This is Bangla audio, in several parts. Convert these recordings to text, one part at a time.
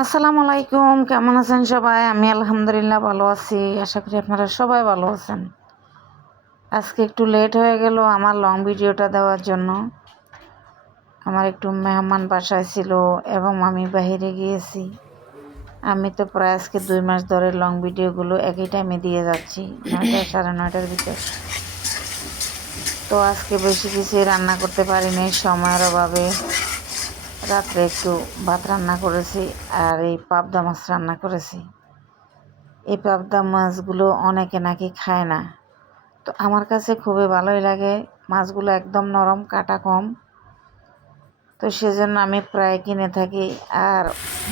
আসসালামু আলাইকুম, কেমন আছেন সবাই? আমি আলহামদুলিল্লাহ ভালো আছি। আশা করি আপনারা সবাই ভালো আছেন। আজকে একটু লেট হয়ে গেল আমার লং ভিডিওটা দেওয়ার জন্য। আমার একটু মেহমান বাসায় ছিল এবং আমি বাইরে গিয়েছি। আমি তো প্রায় আজকে 2 মাস ধরে লং ভিডিওগুলো একই টাইমে দিয়ে যাচ্ছি, 9টা 9:30টার ভিতর। তো আজকে বেশি কিছু রান্না করতে পারিনি সময়ের অভাবে। রাত্রে একটু ভাত রান্না করেছি আর এই পাবদা মাছ রান্না করেছি। এই পাবদা মাছগুলো অনেকে নাকি খায় না, তো আমার কাছে খুবই ভালোই লাগে। মাছগুলো একদম নরম, কাটা কম, তো সেজন্য আমি প্রায় কিনে থাকি। আর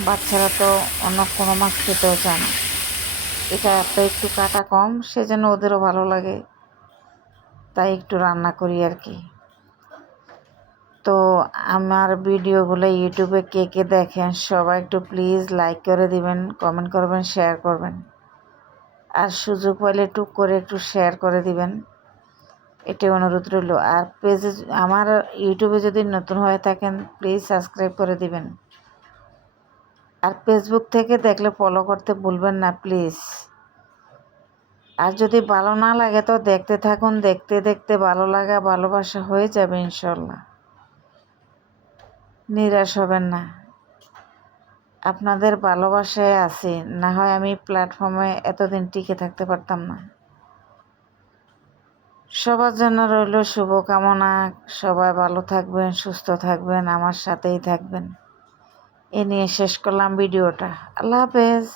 বাচ্চারা তো অন্য কোনো মাছ খেতেও চায় না, এটা তো একটু কাটা কম, সেজন্য ওদেরও ভালো লাগে, তাই একটু রান্না করি আর কি। তো আমার ভিডিওগুলো ইউটিউবে কে কে দেখেন সবাই একটু প্লিজ লাইক করে দিবেন, কমেন্ট করবেন, শেয়ার করবেন। আর সুযোগ পাইলে টুক করে একটু শেয়ার করে দিবেন, এটাই অনুরোধ রইল। আর পেজে আমার ইউটিউবে যদি নতুন হয়ে থাকেন প্লিজ সাবস্ক্রাইব করে দিবেন। আর ফেসবুক থেকে দেখলে ফলো করতে ভুলবেন না প্লিজ। আর যদি ভালো না লাগে তো দেখতে থাকুন, দেখতে দেখতে ভালো লাগা ভালোবাসা হয়ে যাবে ইনশাল্লাহ। নিরাশ হবেন না, আপনাদের ভালোবাসায় আছি, না হয় আমি প্ল্যাটফর্মে এতদিন টিকে থাকতে পারতাম না। সবার জন্য রইল শুভকামনা, সবাই ভালো থাকবেন, সুস্থ থাকবেন, আমার সাথেই থাকবেন। এ নিয়ে শেষ করলাম ভিডিওটা। আল্লাহ হাফেজ।